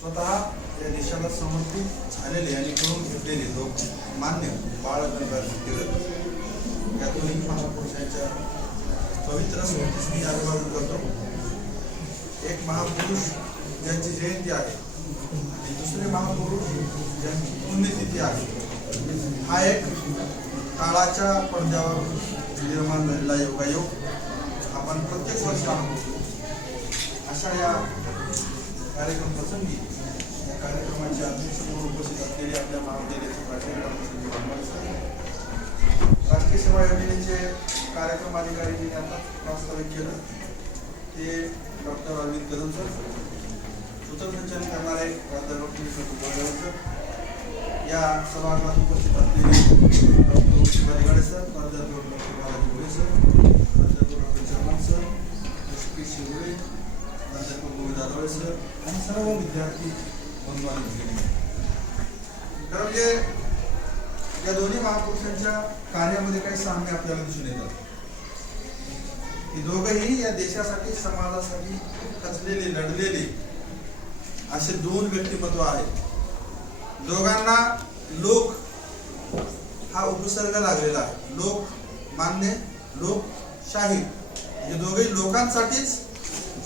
स्वतः या देशाला समर्पित झालेले आणि करून घेतलेले लोक मान्य बाळ गंगाधर टिळक या दोन्ही महापुरुषांच्या पवित्र स्मृतीस मी अभिवादन करतो. एक महापुरुष ज्यांची जयंती आहे आणि दुसरे महापुरुष ज्यांची पुण्यतिथी आहे. हा एक काळाच्या पडद्यावर निर्माण झालेला योगायोग आपण प्रत्येक वर्ष आहोत अशा या कार्यक्रम प्रसंगी कार्यक्रमाचे अध्यक्ष म्हणून उपस्थित असलेले आपल्या महाविद्यालयाचे प्राचार्य राष्ट्रीय सेवा योजनेचे कार्यक्रम अधिकारी जे आता वास्तविक केलं. ते डॉक्टर अरविंद कदम सर सूत्रसंचन करणारे प्राध्यापक निशंक सर या सभागृहात उपस्थित असलेले डॉक्टर शिवाजी गाडे सर प्राध्यापक डॉक्टर बालाजी भोळे सर प्राध्यापक डॉक्टर चव्हाण सर ऋषिकेश शिवळे प्राध्यापक गोविंद आदवळे सर आणि सर्व विद्यार्थी तर म्हणजे या दोन्ही महापुरुषांच्या कार्यामध्ये काही साम्य आपल्याला दिसून येतात. हे दोघंही या देशासाठी समाजासाठी खचलेले लढलेले असे दोन व्यक्तिमत्व आहेत. दोघांना लोक हा उपसर्ग लागलेला आहे. लोक मान्य लोकशाही हे दोघेही लोकांसाठीच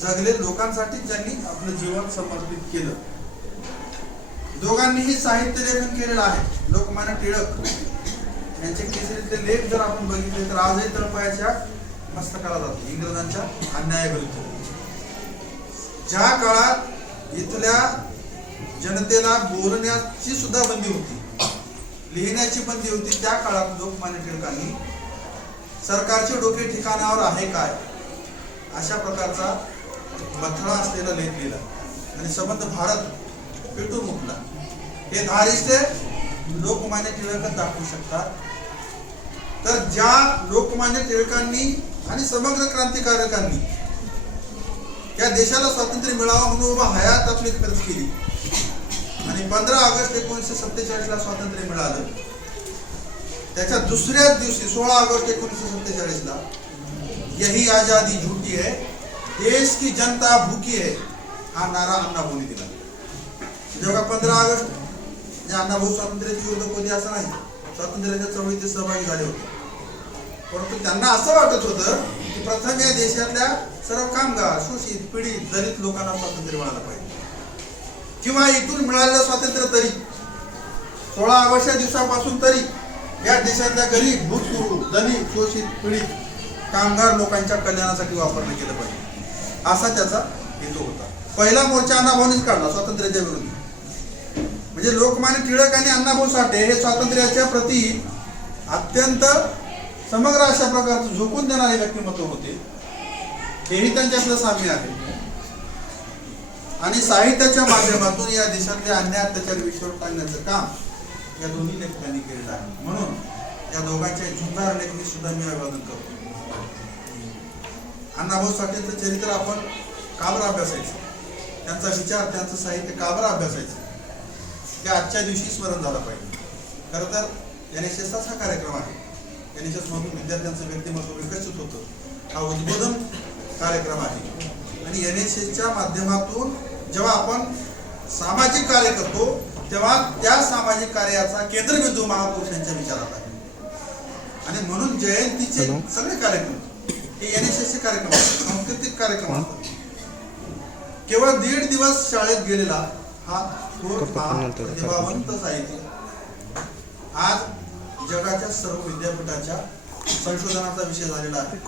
जगले लोकांसाठीच ज्यांनी आपलं जीवन समर्पित केलं. दोघांनीही साहित्य लेखन केलेलं आहे. लोकमान्य टिळक यांचे केसरीतले लेख जर आपण बघितले तर आजही तळपायाच्या मस्तकाला जातो. इंग्रजांच्या अन्यायाविरुद्ध ज्या काळात इथल्या जनतेला बोलण्याची सुद्धा बंदी होती लिहिण्याची बंदी होती त्या काळात लोकमान्य टिळकांनी सरकारचे डोके ठिकाणावर आहे काय? अशा प्रकारचा मथळा असलेला लेख लिहिला. आणि संबंध भारत पेटून उठला हे धारिष्टे लोकमान्य टिळकच दाखवू शकतात. तर ज्या लोकमान्य टिळकांनी आणि समग्र क्रांतिकारकांनी या देशाला स्वातंत्र्य मिळावं म्हणून उभा हयात आपली खर्च केली. आणि पंधरा ऑगस्ट एकोणीसशे सत्तेचाळीस ला स्वातंत्र्य मिळालं. त्याच्या दुसऱ्याच दिवशी सोळा ऑगस्ट एकोणीसशे सत्तेचाळीस ला यही आजादी झुकी है देश की जनता भूकी है हा नारा अण्णाभाऊनी दिला. जेव्हा पंधरा ऑगस्ट म्हणजे आणि अण्णाभाऊ स्वातंत्र्याची विरोधक होते असं नाही. स्वातंत्र्याच्या चळवळीत सहभागी झाले होते. परंतु त्यांना असं वाटत होतं की प्रथम या देशातल्या सर्व कामगार शोषित पीडित दलित लोकांना स्वातंत्र्य मिळालं पाहिजे. किंवा इथून मिळालेलं स्वातंत्र्य तरी सोळा ऑगस्टच्या दिवसापासून तरी या देशातल्या गरीब भूतपूर्व दलित शोषित पीडित कामगार लोकांच्या कल्याणासाठी वापरलं गेलं पाहिजे. असा त्याचा हेतू होता. पहिला मोर्चा अण्णाभाऊनीच काढला स्वातंत्र्याच्या विरुद्ध. म्हणजे लोकमान्य टिळक आणि अण्णाभाऊ साठे हे स्वातंत्र्याच्या प्रती अत्यंत समग्र अशा प्रकारचं झोकून देणारे व्यक्तिमत्व होते. हेही त्यांच्यातलं साम्य आहे. आणि साहित्याच्या माध्यमातून या देशातल्या अन्याय अत्याचार विषयावर टाकण्याचं काम या दोन्ही लेखकांनी केलेलं आहे. म्हणून या दोघांच्या झुंजार लेखनी सुद्धा मी अभिवादन करतो. अण्णाभाऊ साठेचं चरित्र आपण काबरा अभ्यासायचं. त्यांचा विचार त्यांचं साहित्य काबरा अभ्यासायचं. ते आजच्या दिवशी स्मरण झालं पाहिजे. खरं तर एन एस एसचाच हा कार्यक्रम आहे. एन एस एस मधून विद्यार्थ्यांचं व्यक्तिमत्व विकसित होतं. हा उद्बोधन कार्यक्रम आहे. आणि एन एस एसच्या माध्यमातून जेव्हा आपण सामाजिक कार्य करतो तेव्हा त्या सामाजिक कार्याचा केंद्रबिंदू महापुरुषांच्या विचारात आहे. आणि म्हणून जयंतीचे. सगळे कार्यक्रम हे एन एस एसचे कार्यक्रम सांस्कृतिक कार्यक्रम असतात केवळ दीड दिवस शाळेत गेलेला हा थोर. प्रतिभावंत साहित्य आज जगाच्या सर्व विद्यापीठाच्या संशोधनाचा विषय झालेला आहे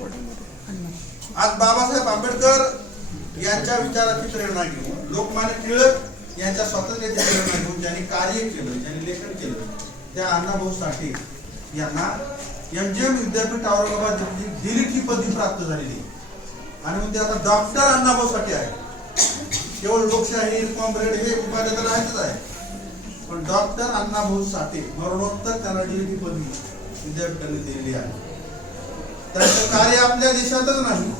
आज बाबासाहेब आंबेडकर यांच्या विचाराची प्रेरणा घेऊन लोकमान्य टिळक यांच्या स्वातंत्र्याची प्रेरणा घेऊन ज्यांनी कार्य केलं ज्यांनी लेखन केलं त्या अण्णाभाऊ साठे यांना एम जी एम विद्यापीठ औरंगाबाद डिलीट ही पदवी प्राप्त झालेली. आणि मग ते आता डॉक्टर अण्णाभाऊ साठे आहे केवळ लोकशाही कॉम्रेड हे उपाय तर आहेतच आहे. पण डॉक्टर अण्णाभाऊ साठे मरणोत्तर त्यांना डिलीट पदवी विद्यापीठाने दिलेली आहे. त्यांचं कार्य आपल्या देशातच नाही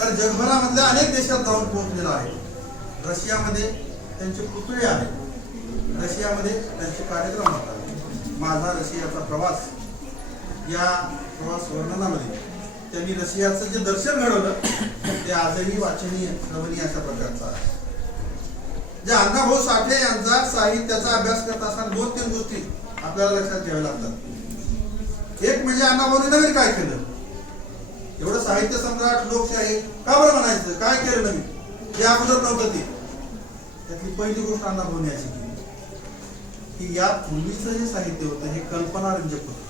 तर जगभरामधल्या अनेक देशात जाऊन पोहोचलेलं आहे. रशियामध्ये त्यांचे पुतळे आहेत. रशियामध्ये त्यांचे कार्यक्रम होतात. माझा रशियाचा प्रवास या प्रवास वर्णनामध्ये त्यांनी रशियाचं जे दर्शन घडवलं ते आजही वाचनीय श्रवणीय अशा प्रकारचं आहे. जे अण्णाभाऊ साठे यांचा साहित्याचा अभ्यास करत असताना दोन तीन गोष्टी आपल्याला लक्षात घ्याव्या लागतात. एक म्हणजे अण्णाभाऊने नवीन काय केलं? एवढं साहित्य सम्राट लोकशाही का बरं म्हणायचं? काय केलं नवीन? जे अगोदर नव्हतं ते. त्यातली पहिली गोष्ट अण्णाभाऊने अशी केली. की या पूर्वीचं जे साहित्य होतं हे कल्पनारंजक होतं.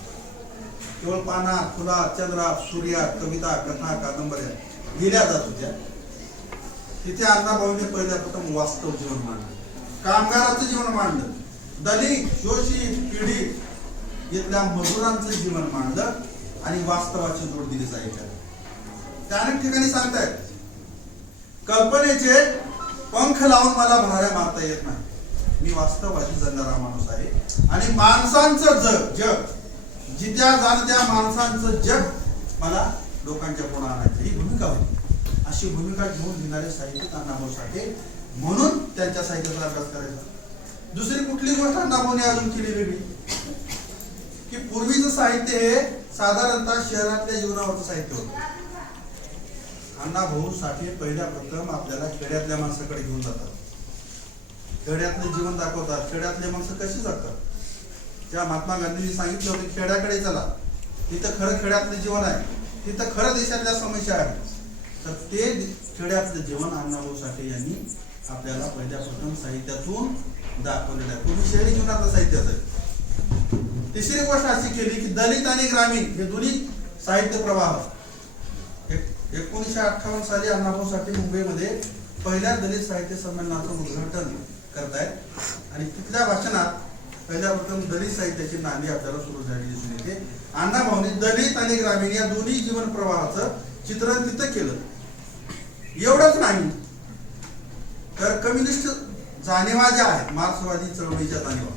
केवळ पाना फुला चंद्रा सूर्या कविता कथा कादंबऱ्या लिहिल्या जात होत्या. तिथे अण्णाभाऊने पहिल्या प्रथम वास्तव जीवन मांडलं. कामगाराचं जीवन मांडलं. दलित जोशी पीडित इथल्या मजुरांचं जीवन मांडलं आणि वास्तवाची जोड दिली जायच्या. त्या अनेक ठिकाणी सांगतायत. कल्पनेचे पंख लावून मला भराऱ्या मारता येत नाही. मी वास्तववादी जगणारा माणूस आहे आणि माणसांचं जग जग जित्या जाणत्या माणसांचं जग मला लोकांच्या पुढे आणायचं. ही भूमिका होती. अशी भूमिका घेऊन लिहिणारे साहित्यिक अण्णाभाऊ साठे म्हणून त्यांच्या साहित्याचा अभ्यास करायचा. दुसरी कुठली गोष्ट अण्णाभाऊने अजून केली वेगळी की पूर्वीचं साहित्य हे साधारणतः शहरातल्या जीवनावरचं साहित्य होतं. अण्णाभाऊ साठे पहिल्या प्रथम आपल्याला खेड्यातल्या माणसाकडे घेऊन जातात. खेड्यातलं जीवन दाखवतात. खेड्यातले माणसं कशी जातात त्या महात्मा गांधींनी सांगितलं होतं खेड्याकडे चला. तिथं खरं खेड्यातलं जीवन आहे. तिथं खरं देशातल्या समस्या आहेत. तर ते खेड्यातलं जीवन अण्णाभाऊ साठे यांनी आपल्याला पहिल्या प्रथम साहित्यातून दाखवलेलं आहे. पूर्वी शहरी जीवनातलं साहित्याचं आहे. तिसरी गोष्ट अशी केली की दलित आणि ग्रामीण हे दोन्ही साहित्य प्रवाह. एकोणीसशे अठ्ठावन्न साली अण्णाभाऊ साठे मुंबईमध्ये पहिल्या दलित साहित्य संमेलनाचं उद्घाटन करतायत. आणि तिथल्या भाषणात पहिल्या प्रथम दलित साहित्याची नांदी आपल्याला सुरू झाली दिसून येते. अण्णाभाऊने दलित आणि ग्रामीण या दोन्ही जीवन प्रवाहाचं चित्रण तिथं केलं. एवढंच नाही. तर कम्युनिस्ट जाणीवा ज्या आहेत मार्क्सवादी चळवळीच्या जाणीवा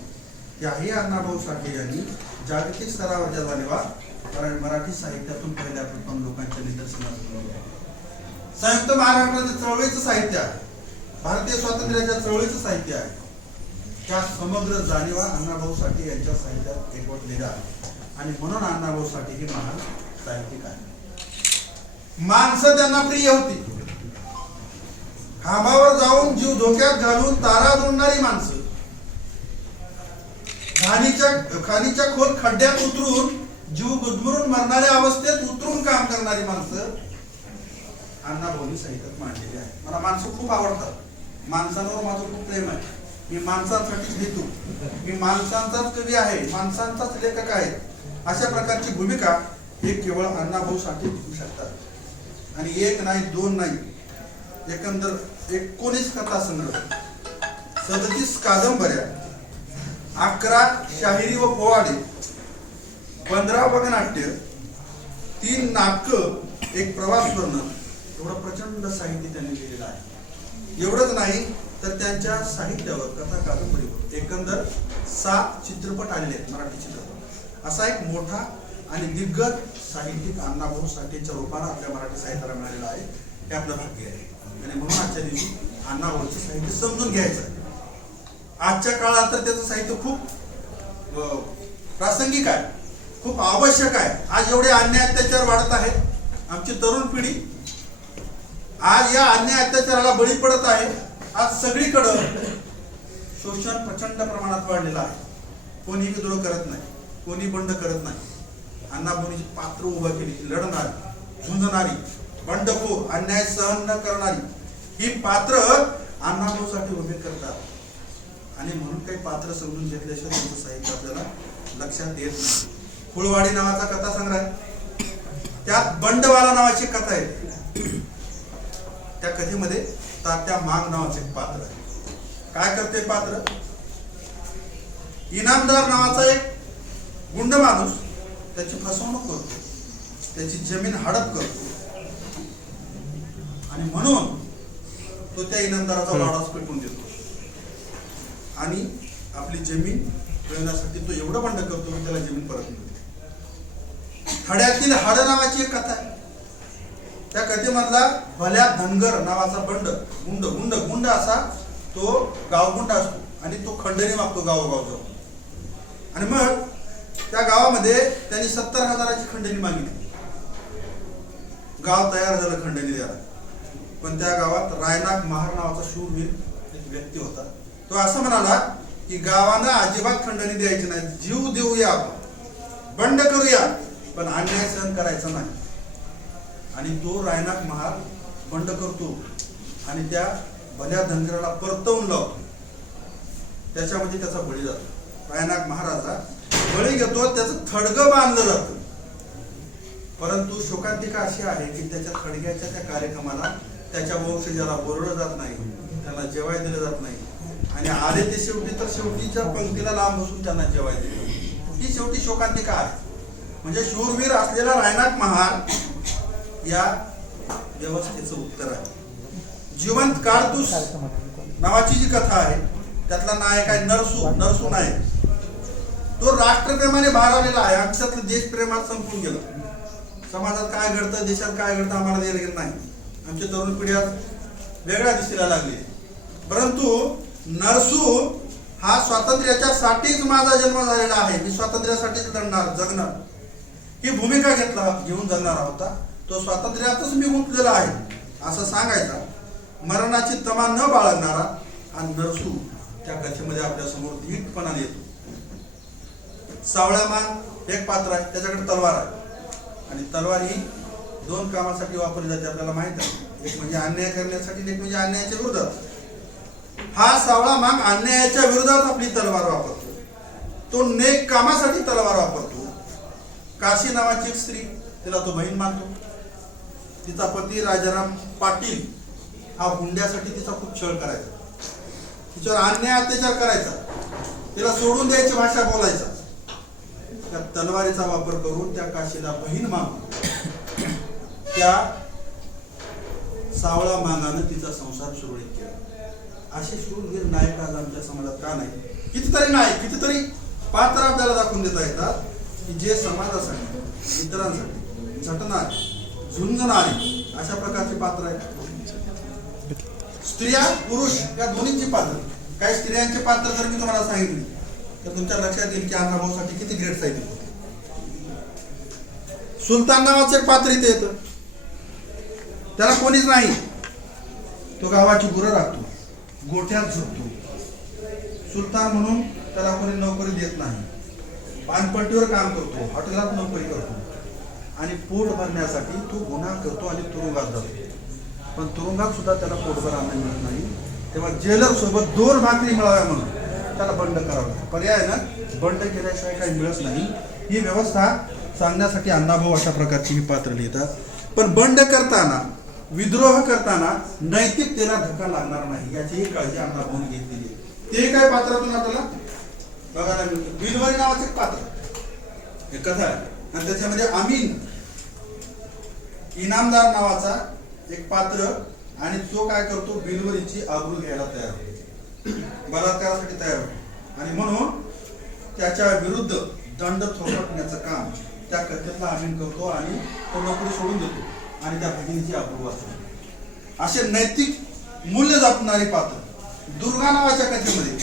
त्याही अण्णाभाऊ साठे यांनी जागतिक स्तरावरच्या जाणीवा कारण मराठी साहित्यातून पहिल्या प्रथम लोकांच्या निदर्शनात संयुक्त महाराष्ट्राचं चळवळीचं साहित्य आहे. भारतीय स्वातंत्र्याच्या चळवळीचं साहित्य आहे. त्या समग्र जाणीवा अण्णाभाऊ साठे यांच्या साहित्यात एकवटलेल्या आहेत. आणि म्हणून अण्णाभाऊ साठे हे महान साहित्यिक आहे माणसं त्यांना प्रिय होती. खांबावर जाऊन जीव धोक्यात घालून तारा जोडणारी माणसं. खाणीच्या खाणीच्या खोल खड्ड्यात उतरून जीव गुदमरून मरणाऱ्या अवस्थेत उतरून काम करणारी माणसं अण्णाभाऊनी साहित्यात मांडलेली आहे मला माणसं खूप आवडतात. माणसांवर माझं खूप प्रेम आहे. मी माणसांसाठीच लिहितो. मी माणसांचाच कवी आहे माणसांचाच लेखक आहे. अशा प्रकारची भूमिका हे केवळ अण्णाभाऊ साठी लिहू शकतात. आणि एक नाही दोन नाही. एकंदर एकोणीस कथा संग्रह सदतीस कादंबऱ्या अकरा शाहिरी व पोवाडे पंधरा वगनाट्य तीन नाटकं एक प्रवास वर्णन. एवढं प्रचंड साहित्य त्यांनी लिहिलेलं आहे. एवढंच नाही तर त्यांच्या साहित्यावर कथा कादंबरीवर एकंदर सात चित्रपट आलेले आहेत मराठी चित्रपट. असा एक मोठा आणि दिग्गज साहित्यिक अण्णाभाऊ साठेच्या रूपानं आपल्या मराठी साहित्याला मिळालेला आहे. हे आपलं भाग्य आहे. आणि म्हणून आजच्या दिवशी अण्णाभाऊचं साहित्य समजून घ्यायचं. आहे आजच्या काळात तर त्याचं साहित्य खूप प्रासंगिक आहे. खूप आवश्यक आहे. आज एवढे अन्याय अत्याचार वाढत आहेत. आमची तरुण पिढी आज या अन्याय अत्याचाराला बळी पडत आहे. आज सगळीकडं शोषण प्रचंड प्रमाणात वाढलेलं आहे. कोणी विद्रोह करत नाही कोणी बंड करत नाही. अण्णाभाऊनी पात्र उभं केली लढणारी झुंजणारी बंडखोर अन्याय सहन न करणारी ही पात्र अण्णाभाऊसाठी उभे करतात. आणि म्हणून काही पात्र समजून घेतल्याशिवाय त्यांचं साहित्य आपल्याला लक्षात येत नाही. फुलवाडी नावाचा कथा संग्रह त्यात बंडवाला नावाची कथा आहे. त्या कथेमध्ये तात्या मांग नावाचे एक पात्र आहे. काय करते पात्र? इनामदार नावाचा एक गुंड माणूस त्याची फसवणूक करतो. त्याची जमीन हडप करतो. आणि म्हणून तो त्या इनामदाराचा वाडाच पेटून देतो. आणि आपली जमीन मिळवण्यासाठी तो एवढं बंड करतो की त्याला जमीन परत मिळते. खड्यातील हाड नावाची एक कथा आहे. त्या कथेमधला भल्या धनगर नावाचा बंड गुंड गुंड गुंड असा तो गावगुंड असतो आणि तो खंडणी मागतो गावोगाव जाऊन आणि मग त्या गावामध्ये त्यांनी सत्तर हजाराची खंडणी मागितली. गाव तयार झालं खंडणी द्यायला. पण त्या गावात रायनाग महार नावाचा शूरवीर एक व्यक्ती होता. तो असं म्हणाला की गावांना अजिबात खंडणी द्यायची नाही. जीव देऊया आपण. बंड करूया पण अन्याय सहन करायचा नाही. आणि तो रायनाक महाल बंड करतो आणि त्या भल्या धनगराला परतवून लावतो. त्याच्यामध्ये त्याचा बळी जातो. रायनाक महाराजा बळी घेतो त्याचं थडगं बांधलं जातं. परंतु शोकांतिका अशी आहे की त्याच्या थडग्याच्या त्या कार्यक्रमाला त्याच्या वंशजाला बोलवलं जात नाही त्यांना जेवाय दिलं जात नाही. आणि आले ते शेवटी तर शेवटीच्या पंक्तीला लांब बसून त्यांना जेवाय दिलं ही शेवटी शोकांतिका आहे. म्हणजे शूरवीर असलेला रायनाक महाल या व्यवस्थेचं उत्तर आहे. जिवंत काळतूस नावाची जी कथा आहे त्यातला नायक आहे नरसू नरसू नायक. तो राष्ट्रप्रेमाने भारावलेला आहे. आमच्यातलं देशप्रेमात संपून गेलं. समाजात काय घडतं देशात काय घडतं आम्हाला द्यायला गेलं नाही. आमच्या तरुण पिढ्यात वेगळ्या दिसायला लागली. परंतु नरसू हा स्वातंत्र्याच्या साठीच माझा जन्म झालेला आहे. मी स्वातंत्र्यासाठीच लढणार जगणार. ही भूमिका घेतला घेऊन जगणारा होता. तो स्वातंत्र्यातच मी गुंतलेला आहे असं सांगायचा. मरणाची तमा न बाळगणारा आणि नरसू त्या कथेमध्ये आपल्यासमोर धीटपणा येतो सावळ्या मान एक पात्र आहे त्याच्याकडे तलवार आहे. आणि तलवार ही दोन कामासाठी वापरली जाते आपल्याला माहीत आहे. एक म्हणजे अन्याय करण्यासाठी एक म्हणजे अन्यायाच्या विरोधात. हा सावळा माग अन्यायाच्या विरोधात आपली तलवार वापरतो. तो नेक कामासाठी तलवार वापरतो. काशी नावाची एक स्त्री तिला तो बहीण मानतो. तिचा पती राजाराम पाटील हा हुंड्यासाठी तिचा खूप छळ करायचा. तिच्यावर अन्याय अत्याचार करायचा. तिला सोडून द्यायची भाषा बोलायचा. त्या तलवारीचा वापर करून त्या काशीला बहीण मागून त्या सावळा मांगानं तिचा संसार सुरळीत केला. असे शूरवीर नायक आज आमच्या समाजात का नाही? कितीतरी नायक कितीतरी पात्र आपल्याला दाखवून देता येतात की जे समाजासाठी इतरांसाठी झटणार झुंजणारी अशा प्रकारचे पात्र आहेत. स्त्रिया पुरुष या दोन्हींची पात्र. काही स्त्रियांचे पात्र जर मी तुम्हाला सांगितले तर तुमच्या लक्षात येईल की अण्णाभाऊसाठी किती ग्रेड साहित्य होते. सुलतान नावाचं एक पात्र इथे येतं. त्याला कोणीच नाही. तो गावाची गुरं राखतो गोठ्यात झोपतो. सुलतान म्हणून त्याला कोणी नोकरी देत नाही. पानपट्टीवर काम करतो हॉटेलात नोकरी करतो. आणि पोट भरण्यासाठी तो गुन्हा करतो आणि तुरुंगात जातो. पण तुरुंगात सुद्धा त्याला पोटभर अन्न मिळत नाही. तेव्हा जेलर सोबत दोन भाकरी मिळाव्या म्हणून त्याला बंड करावं लागतं. पर्याय ना? बंड केल्याशिवाय काही मिळत नाही. ही व्यवस्था सांगण्यासाठी अण्णाभाऊ अशा प्रकारची ही पात्र लिहितात. पण बंड करताना विद्रोह करताना नैतिकतेला धक्का लागणार नाही याचीही काळजी अण्णाभाऊने घेतलेली आहे. ते काय पात्रातून आपल्याला बघायला मिळतं. बिलवरी नावाचं एक पात्र. हे कथा आहे. आणि त्याच्यामध्ये अमीन इनामदार नावाचा एक पात्र आणि तो काय करतो? बिलवरीची आबरू घ्यायला तयार होतो. बलात्कारासाठी तयार होतो. आणि म्हणून त्याच्या विरुद्ध दंड थोपटण्याचं काम त्या कथेतला अमीन करतो आणि तो नोकरी सोडून देतो आणि त्या भगिनीची आबरू वाचतो. असे नैतिक मूल्य जपणारे पात्र. दुर्गा नावाच्या कथेमध्ये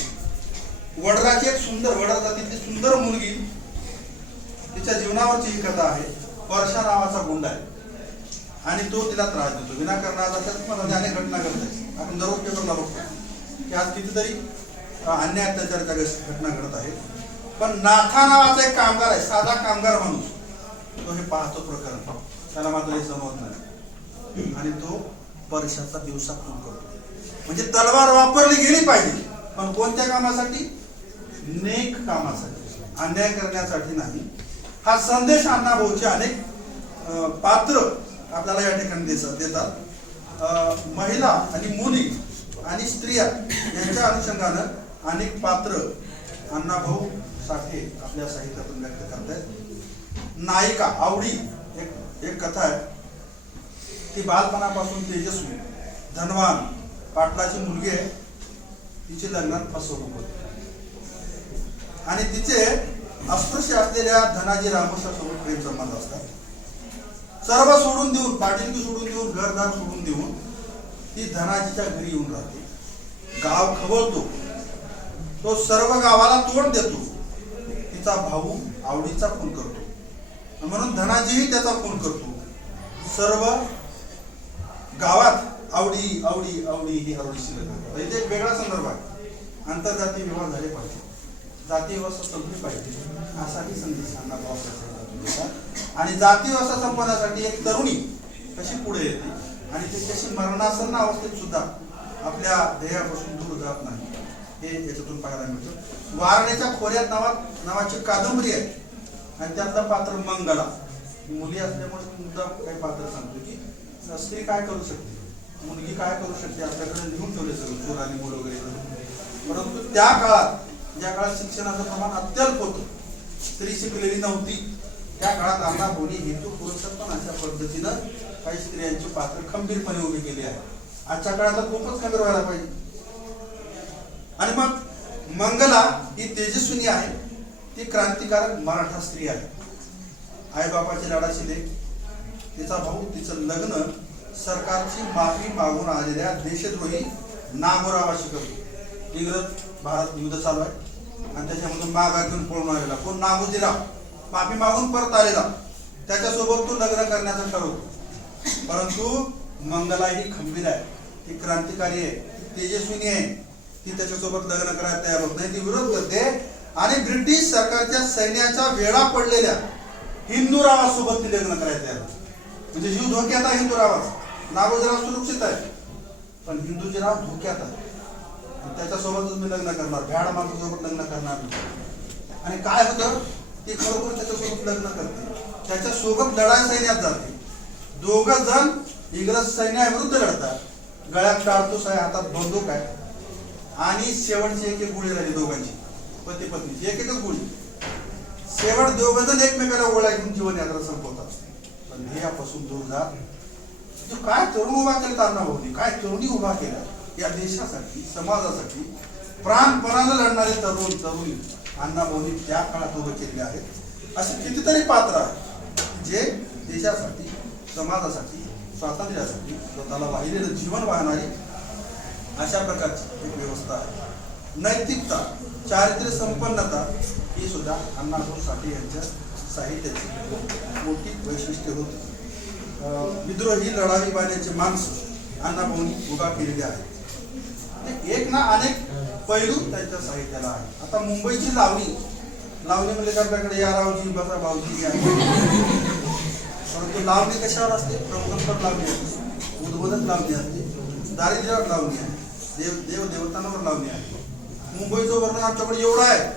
वडराची एक सुंदर वडा जातीतली सुंदर मुलगी तिच्या जीवनावरची ही कथा आहे. वर्षा नावाचा गुंड आहे. आणि तो तिला त्रास देतो. विनाकारण आज अशाच मला अनेक घटना घडत आपण दररोज पेपरला बघतो. की आज कितीतरी अन्याय अत्याचाराच्या घटना घडत आहेत. पण नाथा नावाचा एक कामगार आहे साधा कामगार माणूस. तो हे पाहतो प्रकरण. त्याला मात्र हे जमवत नाही. आणि तो परशाचा दिवसा खून करतो. म्हणजे तलवार वापरली गेली पाहिजे. पण कोणत्या कामासाठी? नेक कामासाठी. अन्याय करण्यासाठी नाही. हा संदेश अण्णाभाऊचे अनेक पात्र आपल्याला या ठिकाणी देस- देतात. महिला आणि मुली आणि स्त्रिया यांच्या अनुषंगानं अनेक पात्र अण्णाभाऊ साठे आपल्या साहित्यातून व्यक्त करतायत. नायिका आवडी एक एक कथा आहे. ती बालपणापासून तेजस्वी धनवान पाटलाची मुलगी आहे. तिची लग्नात फसवणूक होते. आणि तिचे अस्पृश्य असलेल्या धनाजी रामोसासोबत प्रेम संबंध असतात. सर्व सोडून देऊन पाटीलकी सोडून देऊन घरदार सोडून देऊन ती धनाजीच्या घरी येऊन राहते. गाव खवळतो. तो सर्व गावाला तोंड देतो. तिचा भाऊ आवडीचा फोन करतो. म्हणून धनाजीही त्याचा फोन करतो. सर्व गावात आवडी आवडी आवडी ही हरवडी शिल्लक. आहे. इथे एक वेगळा संदर्भ आहे. आंतरजातीय विवाह झाले पाहिजे. जाती व्यवस्था संपली पाहिजे. असाही संदेश सांगा भाऊ आणि जाती व्यवस्था संपवण्यासाठी एक तरुणी कशी पुढे येते? आणि ती कशी मरणासन्न अवस्थेत सुद्धा आपल्या ध्येयापासून दूर जात नाही. हे याच्यातून पाहायला मिळतं. वारणेच्या खोऱ्यात नावात नावाची कादंबरी आहे. आणि त्यातलं पात्र मंगला. मुली असल्यामुळे मुद्दा काही पात्र सांगतो की स्त्री काय करू शकते? मुलगी काय करू शकते? आपल्याकडे लिहून ठेवले सगळं चोर आणि मुलं वगैरे परंतु त्या काळात ज्या काळात शिक्षणाचं प्रमाण अत्यल्प होतं स्त्री शिकलेली नव्हती. त्या काळात अण्णा भोनी हेतू पुरस्कार पण अशा पद्धतीनं काही स्त्रियांची पात्र खंबीरपणे उभी केली आहे. आजच्या काळात खूपच खंबीर व्हायला पाहिजे. आणि मग मंगला ही तेजस्विनी आहे. ती क्रांतिकारक मराठा स्त्री आहे. आईबापाची लाडाची लेख तिचा भाऊ तिचं लग्न सरकारची माफी मागून आलेल्या देशद्रोही नामोरावाशी करतो इंग्रज भारत युद्ध चालू आहे. आणि त्याच्यामधून मागा घेऊन पळून आलेला कोण? नामोजीराव. माफी मागून परत आलेला. त्याच्यासोबत तो लग्न करण्याचं ठरवतो परंतु मंगला ही खंबीर आहे. ती क्रांतिकारी आहे. तेजस्विनी आहे. ती त्याच्यासोबत लग्न करायला तयार होत नाही. ती विरोध करते. आणि ब्रिटिश सरकारच्या सैन्याच्या वेळा पडलेल्या हिंदू रावासोबत ती लग्न करायला तयार म्हणजे जीव धोक्यात आहे हिंदू रावास नागोजराव सुरक्षित आहे पण हिंदूजीराव धोक्यात आहे. त्याच्यासोबतच मी लग्न करणार. भ्याड माणसासोबत लग्न करणार आणि काय होतं? ती खरोखर त्याच्यासोबत लग्न करते. त्याच्यासोबत लढाई सैन्यात जाते. दोघ जण इंग्रज सैन्याविरुद्ध लढतात. गळ्यात काढतोस आहे हातात बंदूक आहे. आणि शेवटची एक एक गोळी राहिली दोघांची. पती पत्नीची एक एकच गोळी. शेवट दोघ जण एकमेकाला गोळ्या घेऊन जीवन यात्रा संपवतात. पण ध्येयापासून दूर जात तू काय तरुण उभा केला अण्णा होती काय तरुणी उभा केला या देशासाठी समाजासाठी प्राणपणानं लढणारे तरुण तरुणी. अण्णाभाऊनी त्या काळात उभं केले आहेत. असे कितीतरी पात्र आहेत जे देशासाठी समाजासाठी स्वातंत्र्यासाठी स्वतःला वाहिलेलं जीवन वाहणारी अशा प्रकारची एक व्यवस्था आहे. नैतिकता चारित्र्य संपन्नता ही सुद्धा अण्णाभाऊ साठे यांच्या साहित्याची खूप मोठी वैशिष्ट्य होती. विद्रोही लढाई बाण्याचे माणसं अण्णाभाऊंनी उभा केलेले आहेत. ते एक ना अनेक पैलू त्यांच्या साहित्याला आहे. आता मुंबईची लावणी लावणी म्हणजे आपल्याकडे या रावजी बसा भाऊजी परंतु लावणी कशावर असते? प्रबोधनपर लावणी असते. उद्बोधक लावणी असते. दारिद्र्यावर लावणी आहे. देव देव देवतांवर लावणी आहे. मुंबईचं वर्णन आमच्याकडे एवढं आहे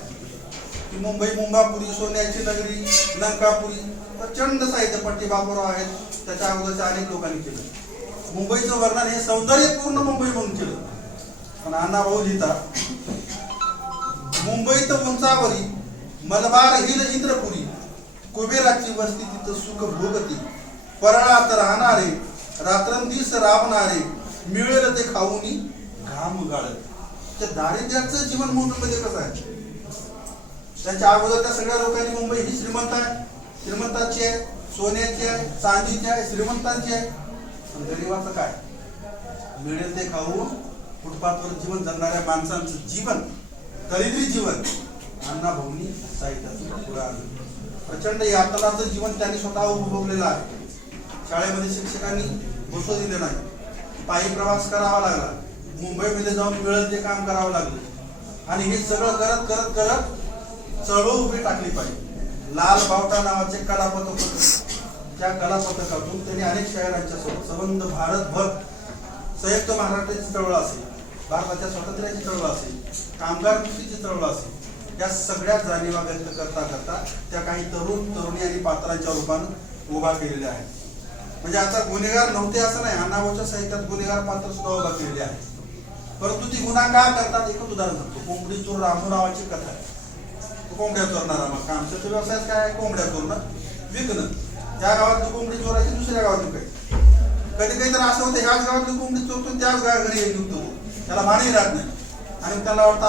की मुंबई मुंबापुरी सोन्याची नगरी लंकापुरी प्रचंड साहित्य पट्टी बापूराव आहेत. त्याच्या अगोदरच्या अनेक लोकांनी केलं. मुंबईचं वर्णन हे सौंदर्यपूर्ण मुंबई म्हणून केलं. पण अण्णाभाऊ लिहितात मुंबईत उंचावरी मलबार हिल इंद्रपुरी. कुबेराची वस्ती तिथं सुख भोगती. परळात राहणारे रात्रंदिवस राबणारे मिळेल ते खाऊनी घाम गाळत. त्या दारिद्र्याचं जीवन मुंबईमध्ये कसं आहे? त्याच्या अगोदर त्या सगळ्या लोकांनी मुंबई ही श्रीमंत आहे. श्रीमंताची आहे सोन्याची आहे चांदीची आहे श्रीमंतांची आहे. पण गरिबाचं काय? मिळेल ते खाऊन फुटपाथवर जीवन जगणाऱ्या माणसांचं जीवन दरिद्री जीवन अण्णा भाऊनी साहित्यातून पुढे आणलं प्रचंड यातनाचं जीवन त्यांनी स्वतः उपभोगलेलं आहे. शाळेमध्ये शिक्षकांनी बसू दिले नाही. पायी प्रवास करावा लागला. मुंबईमध्ये जाऊन मिळत ते काम करावं लागलं. आणि हे सगळं करत करत करत चळवळ उभी टाकली पाहिजे. लाल बावटा नावाचे कलापथक होते. त्या कलापथकातून त्यांनी अनेक शहरांच्या सोबत संबंध भारतभर संयुक्त महाराष्ट्राची चळवळ असेल भारताच्या स्वातंत्र्याची चळवळ असेल कामगार मुक्तीची चळवळ असेल या सगळ्या जाणीवा व्यक्त करता करता त्या काही तरुण तरुणी आणि पात्रांच्या रूपानं उभा केलेल्या आहेत. म्हणजे आता गुन्हेगार नव्हते असं नाही अण्णाभाऊच्या साहित्यात गुन्हेगार पात्र सुद्धा उभा केलेले आहेत. परंतु ती गुन्हा का करतात एकच उदाहरण सांगतो. कोंबडी चोर रामूरावाची कथा आहे. तो कोंबड्या चोरणारा मग. आमचा तो काय आहे? कोंबड्या चोरणं विकणं. त्या गावात कोंबडी चोरायची दुसऱ्या गावात विकायची कधी कधी तर असं होतं ह्याच गावातली कोंबडी चोरतो त्याच गावा घरी येऊन विकतो त्याला भानही राहत नाही. आणि त्याला वाटतं